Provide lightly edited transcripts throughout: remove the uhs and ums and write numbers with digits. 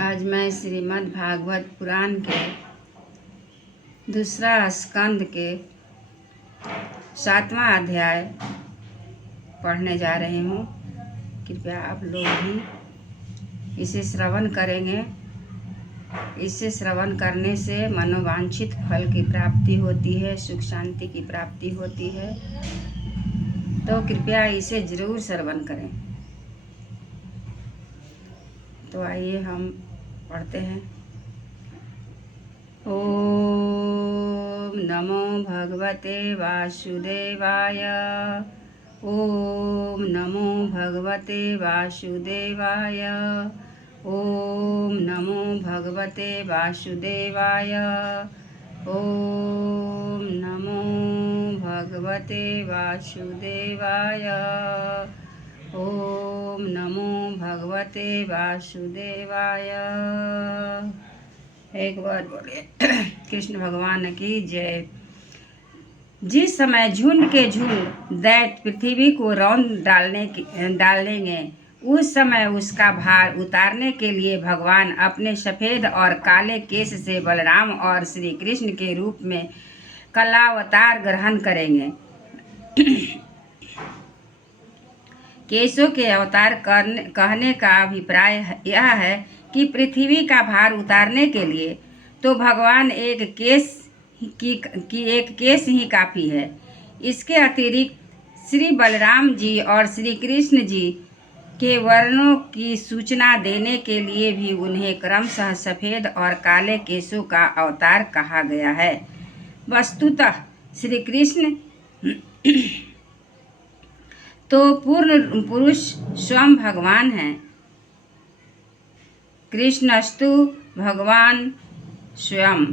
आज मैं श्रीमद् भागवत पुराण के दूसरा स्कंद के 7वां अध्याय पढ़ने जा रही हूँ। कृपया आप लोग भी इसे श्रवण करेंगे। इसे श्रवण करने से मनोवांछित फल की प्राप्ति होती है, सुख शांति की प्राप्ति होती है। तो कृपया इसे जरूर श्रवण करें। तो आइए हम पढ़ते हैं। ओम नमो भगवते वासुदेवाय। ओम नमो भगवते वासुदेवाय। ओम नमो भगवते वासुदेवाय। ओम नमो भगवते वासुदेवाय। ओम नमो भगवते वासुदेवाय। एक बार बोले कृष्ण भगवान की जय। जिस समय झुंड के झुंड दैत्य पृथ्वी को रौंद डालेंगे, उस समय उसका भार उतारने के लिए भगवान अपने सफेद और काले केश से बलराम और श्री कृष्ण के रूप में कलावतार ग्रहण करेंगे। केशों के अवतार कहने का अभिप्राय यह है कि पृथ्वी का भार उतारने के लिए तो भगवान एक केश ही काफ़ी है। इसके अतिरिक्त श्री बलराम जी और श्री कृष्ण जी के वर्णों की सूचना देने के लिए भी उन्हें क्रमशः सफ़ेद और काले केशों का अवतार कहा गया है। वस्तुतः श्री कृष्ण तो पूर्ण पुरुष स्वयं भगवान हैं। कृष्णस्तु भगवान स्वयं।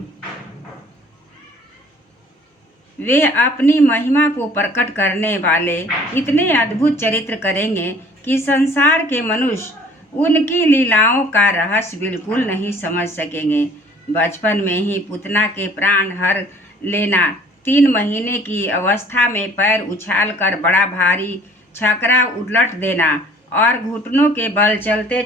वे अपनी महिमा को प्रकट करने वाले इतने अद्भुत चरित्र करेंगे कि संसार के मनुष्य उनकी लीलाओं का रहस्य बिल्कुल नहीं समझ सकेंगे। बचपन में ही पुतना के प्राण हर लेना, 3 महीने की अवस्था में पैर उछालकर बड़ा भारी छकरा उलट देना और घुटनों के बल चलते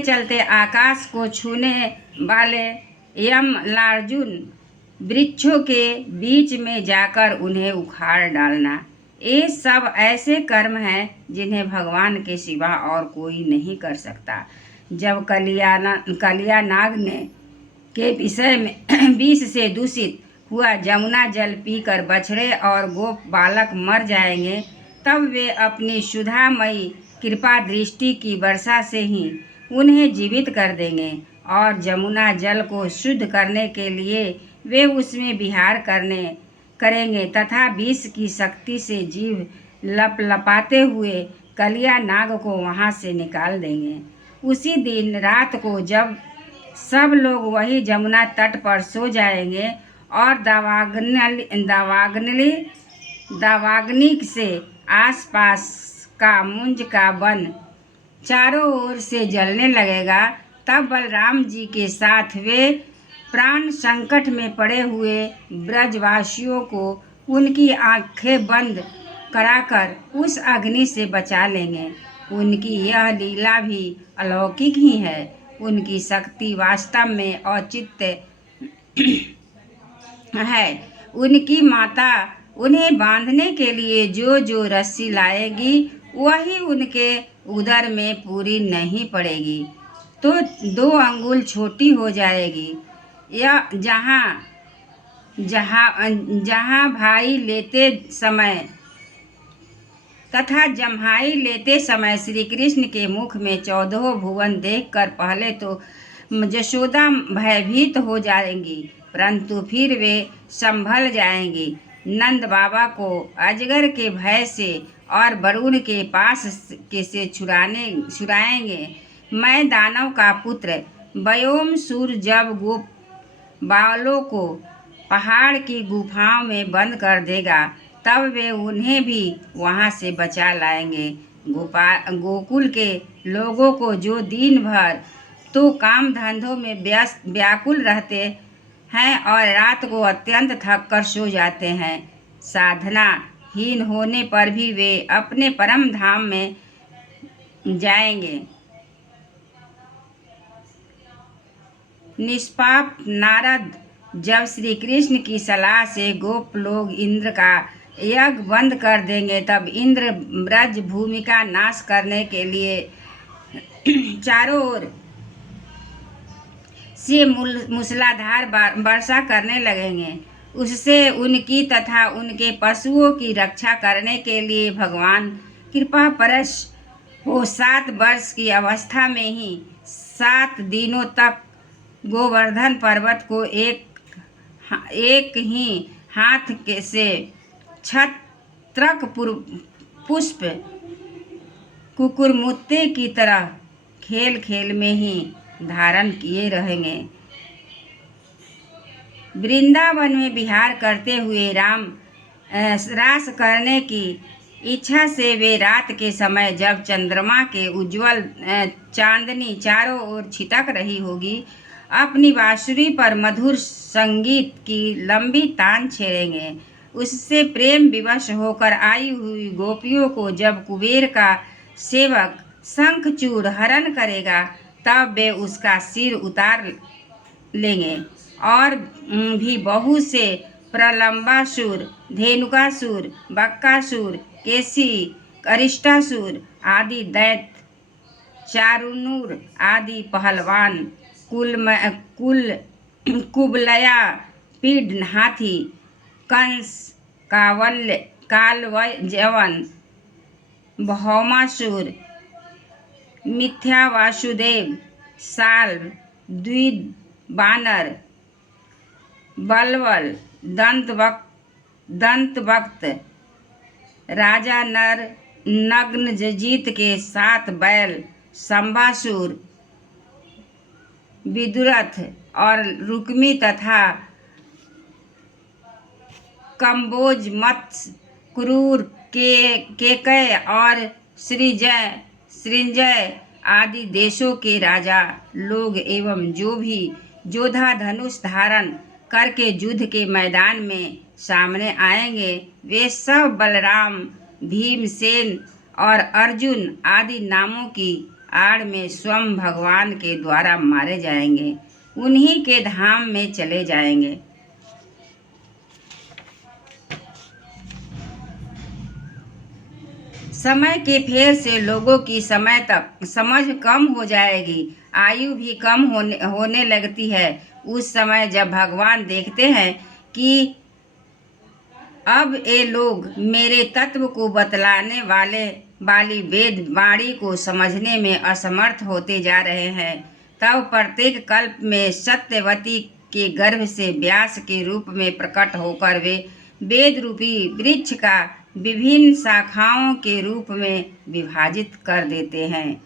चलते आकाश को छूने वाले यमलार्जुन वृक्षों के बीच में जाकर उन्हें उखाड़ डालना, ये सब ऐसे कर्म हैं जिन्हें भगवान के सिवा और कोई नहीं कर सकता। जब कलिया नाग ने के विषय में विष से दूषित हुआ जमुना जल पीकर बछड़े और गोप बालक मर जाएंगे, तब वे अपनी सुधामयी कृपा दृष्टि की वर्षा से ही उन्हें जीवित कर देंगे और जमुना जल को शुद्ध करने के लिए वे उसमें विहार करेंगे तथा विष की शक्ति से जीव लपलपाते हुए कलिया नाग को वहां से निकाल देंगे। उसी दिन रात को जब सब लोग वही जमुना तट पर सो जाएंगे और दावाग्नि से आसपास का मुंज का वन चारों ओर से जलने लगेगा, तब बलराम जी के साथ वे प्राण संकट में पड़े हुए ब्रजवासियों को उनकी आंखें बंद कराकर उस अग्नि से बचा लेंगे। उनकी यह लीला भी अलौकिक ही है। उनकी शक्ति वास्तव में औचित्य है। उनकी माता उन्हें बांधने के लिए जो रस्सी लाएगी वही उनके उदर में पूरी नहीं पड़ेगी तो 2 अंगुल छोटी हो जाएगी। या जहाँ भाई लेते समय तथा जम्हाई लेते समय श्री कृष्ण के मुख में 14 भुवन देखकर पहले तो यशोदा भयभीत हो जाएंगी, परंतु फिर वे संभल जाएंगी। नंद बाबा को अजगर के भय से और वरुण के पास से छुड़ाएंगे। मैं दानव का पुत्र व्योमसूर जब गोप बालों को पहाड़ की गुफाओं में बंद कर देगा, तब वे उन्हें भी वहां से बचा लाएंगे। गोकुल के लोगों को जो दिन भर तो काम धंधों में व्याकुल रहते हैं और रात को अत्यंत थक कर सो जाते हैं, साधना हीन होने पर भी वे अपने परम धाम में जाएंगे। निष्पाप नारद जब श्री कृष्ण की सलाह से गोप लोग इंद्र का यज्ञ बंद कर देंगे, तब इंद्र ब्रज भूमि का नाश करने के लिए चारों ओर से मूसलाधार वर्षा करने लगेंगे। उससे उनकी तथा उनके पशुओं की रक्षा करने के लिए भगवान कृपा परश हो 7 वर्ष की अवस्था में ही 7 दिनों तक गोवर्धन पर्वत को एक ही हाथ से छत्रक पुष्प कुकुरमुत्ते की तरह खेल खेल में ही धारण किए रहेंगे। वृंदावन में विहार करते हुए रास करने की इच्छा से वे रात के समय, जब चंद्रमा के उज्जवल चांदनी चारों ओर छिटक रही होगी, अपनी बांसुरी पर मधुर संगीत की लंबी तान छेड़ेंगे। उससे प्रेम विवश होकर आई हुई गोपियों को जब कुबेर का सेवक शंखचूड़ हरण करेगा, तब वे उसका सिर उतार लेंगे और भी बहुत से प्रलंबासुर, धेनुकासुर, बक्कासुर, केसी, अरिष्टासुर आदि दैत्य, चारुनूर आदि पहलवान, कुबलया पीढ़ हाथी, कंस, कालयवन, भौमासुर, मिथ्या वासुदेव, साल्व, द्विद बानर, बलवल, दंतवक्त, राजा नर, नग्नजीत के 7 बैल, संबासुर, विदुरथ और रुक्मी तथा कंबोज, मत्स्य, क्रूर, केकय और सृंजय आदि देशों के राजा लोग एवं जो भी योद्धा धनुष धारण करके युद्ध के मैदान में सामने आएंगे, वे सब बलराम, भीमसेन और अर्जुन आदि नामों की आड़ में स्वयं भगवान के द्वारा मारे जाएंगे, उन्हीं के धाम में चले जाएंगे। समय के फेर से लोगों की समझ कम हो जाएगी, आयु भी कम होने लगती है। उस समय जब भगवान देखते हैं कि अब ये लोग मेरे तत्व को बतलाने वाली वेद वाणी को समझने में असमर्थ होते जा रहे हैं, तब प्रत्येक कल्प में सत्यवती के गर्भ से व्यास के रूप में प्रकट होकर वे वेद रूपी वृक्ष का विभिन्न शाखाओं के रूप में विभाजित कर देते हैं।